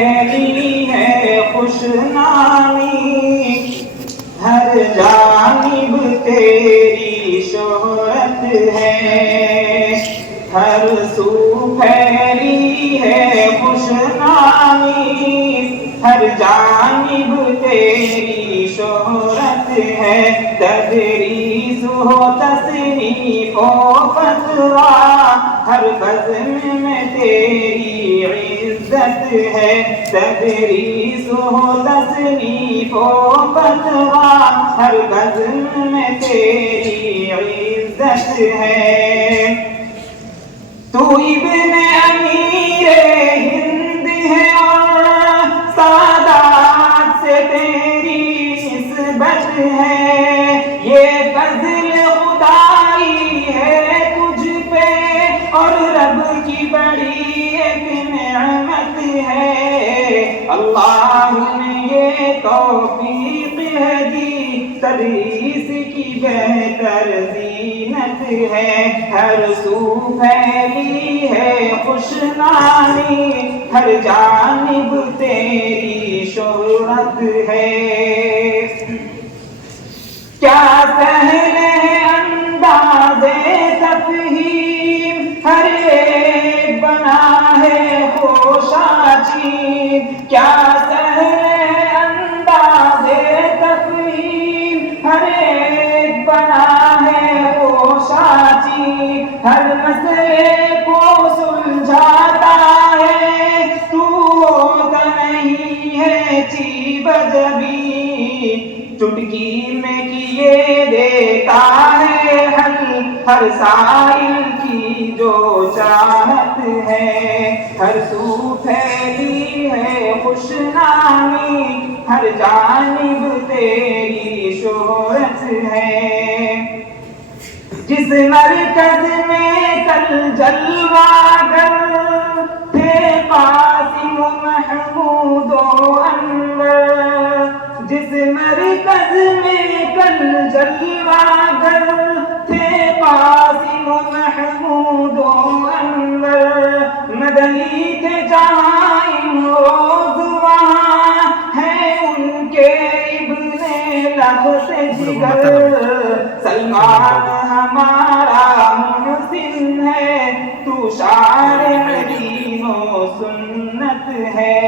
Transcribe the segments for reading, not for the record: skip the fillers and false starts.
پھیلی ہے خوش نامی، ہر جانب تیری شہرت ہے، ہر سو پھیلی ہے خوش نامی، ہر جانب تیری شہرت ہے، تدریس ہو تصنیف و فتویٰ، ہر بزم میں تیری عزت ہے، تدریس ہو تصنیف و فتویٰ، ہر بزم میں تیری عزت ہے۔ تو ابن امیر ہند ہے اور سادات سے تیری نسبت ہے، یہ فضل خدائی ہے تجھ پہ اور رب کی بڑی ایک نعمت ہے، اللہ نے یہ توفیق دی، تدریس کی بہتر زینت ہے، ہر سو پھیلی ہے خوش نامی، ہر جانب تیری شہرت ہے۔ کیا سہل ہے انداز تفہیم، ہر ایک بنا ہے خوشاچین، کیا سہل ہے انداز تفہیم، ہر ایک بنا ہے خوشاچین، ہر مسئلے کو سلجھاتا ہے، تو ہوتا نہیں ہے چیب جبی، چٹکی میں کیے دیتا ہے حل ہر سائل کی جو چاہت ہے، ہر سو پھیلی ہے خوش نامی، ہر جانب تیری شہرت ہے۔ جس مرکز میں کل جلوہ گر تھے قاسم و محمود و انور، جس مرکز میں کل جلوہ گر تھے قاسم و محمود و انور، مدنی تھے جہاں امروز وہاں ہے ان کے ابن لفظ جگر، سلمان ہمارا محسن ہے، تو شارع دین و سنت ہے،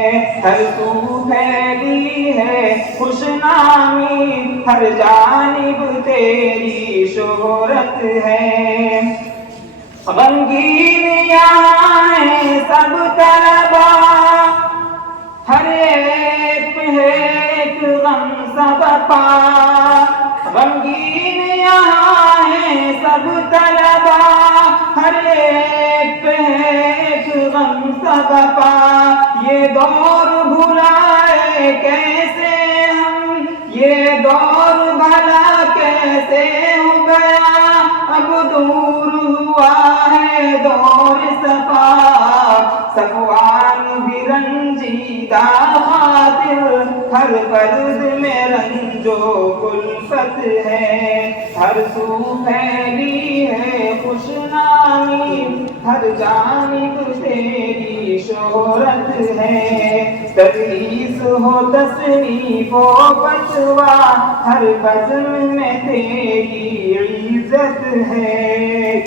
ہر سو پھیلی ہے خوش نامی، ہر جانب تیری شہرت ہے۔ غمگین یہاں ہیں سب طلبا، ہر ایک ہے ایک غم سب پا، غمگین یہاں ہیں سب طلبا، ہر ایک ہے ایک غم سب پا، یہ دور بھلائے کیسے ہم، یہ دور بھلا کیسے ہو گیا، اب دور ہوا ہے دور صفا، صفوان بھی رنجیدہ خاطر، ہر فرد میں رنج و کلفت ہے، ہر سو پھیلی ہے خوش نامی، ہر جانب تیری شہرت ہے، تدریس ہو تصنیف و فتویٰ، ہر بزم میں تیری عزت ہے۔